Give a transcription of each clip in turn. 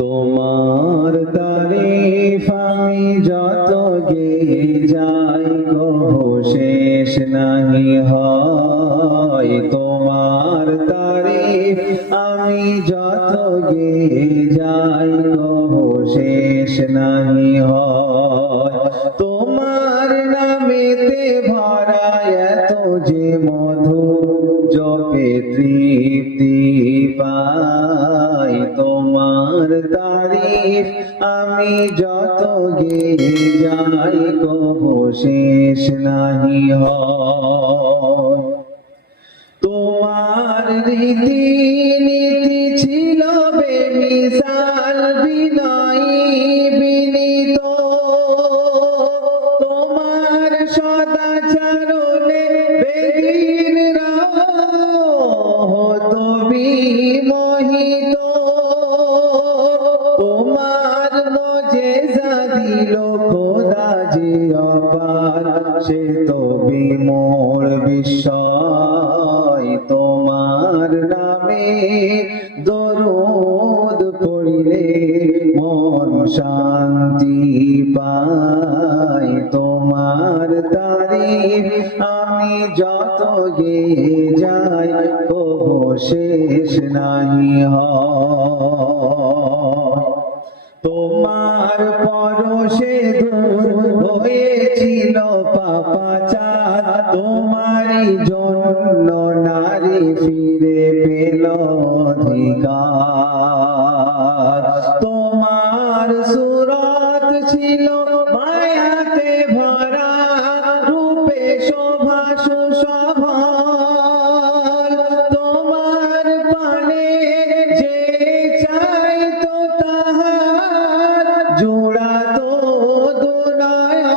তোমার তারিফ আমি যত গেয়ে যাই কহু শেষ নাহি হয়। তোমার তারিফ আমি যত গেয়ে যাই কহু শেষ নাহি হয়। তোমার নামেতে ভরা এত যে মধু জপে তৃপ্তি পাই। তোমার তারিফ আমি যত গেয়ে যাই কহু শেষ নাহি হয়। তোমার রীতি নীতি ছিল বেমিসাল বিনয়ী বিনীত। তোমার সদাচরণে বেদিনরা হতো বিমোহিত। তোমার মুজিজা দিল খোদা যে অপার, সে তো বিমোর বিস্ময়। তোমার নামে দরুদ পড়িলে মন শান্তি পায়। তোমার তারিফ আমি যত গেয়ে যাই কহু শেষ নাহি হয়। তোমার পরশে দূর হয়েছিল পাপাচার। তোমারই জন্য নারী ফিরে পেল অধিকার। তোমার সুরত ছিল মায়াতে ভরা, রূপে শোভা সুশোভন। তোমার পানে যে চাইতো তাহার জোড়াতো দুনয়ন।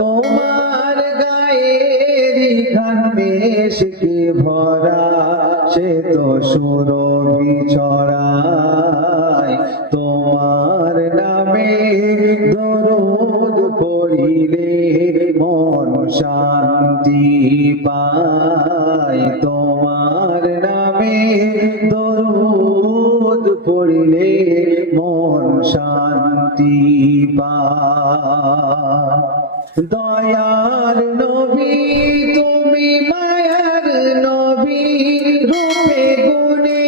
তোমার গায়েরি ঘাম মেশকে ভরা, সে তো সুরভি ছড়ায়। তোমার নামে দরুদ পড়িলে মন শান্তি পায়। তোমার নামে দরুদ পড়িলে মন শান্তি পায়। দয়ার নবী তুমি মায়ার নবী, রূপে গুণে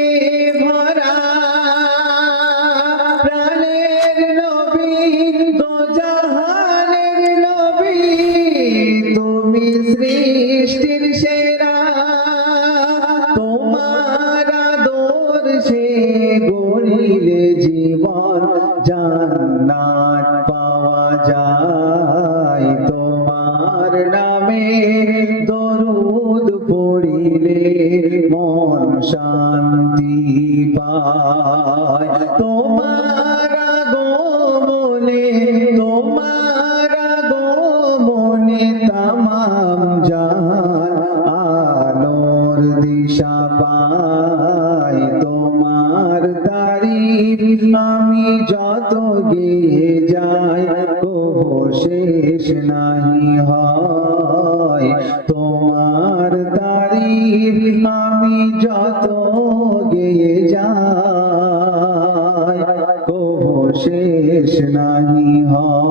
ভরা। প্রাণের নবী দোজাহানের নবী, তুমি সৃষ্টির সেরা। তোমার আদর্শে গড়িলে জীবন জান্নাত পাওয়া যায়। তোমার নামে দরুদ পড়িলে মন শান্তি পায়। তোমার আগমনে তামাম জাহান আলোর দিশা পায়। তোমার তারিফ আমি যত গেয়ে যাই কহু শেষ নাহি হয়। তোমার তারিফ আমি যত গেয়ে যাই কহু শেষ নাহি হয়।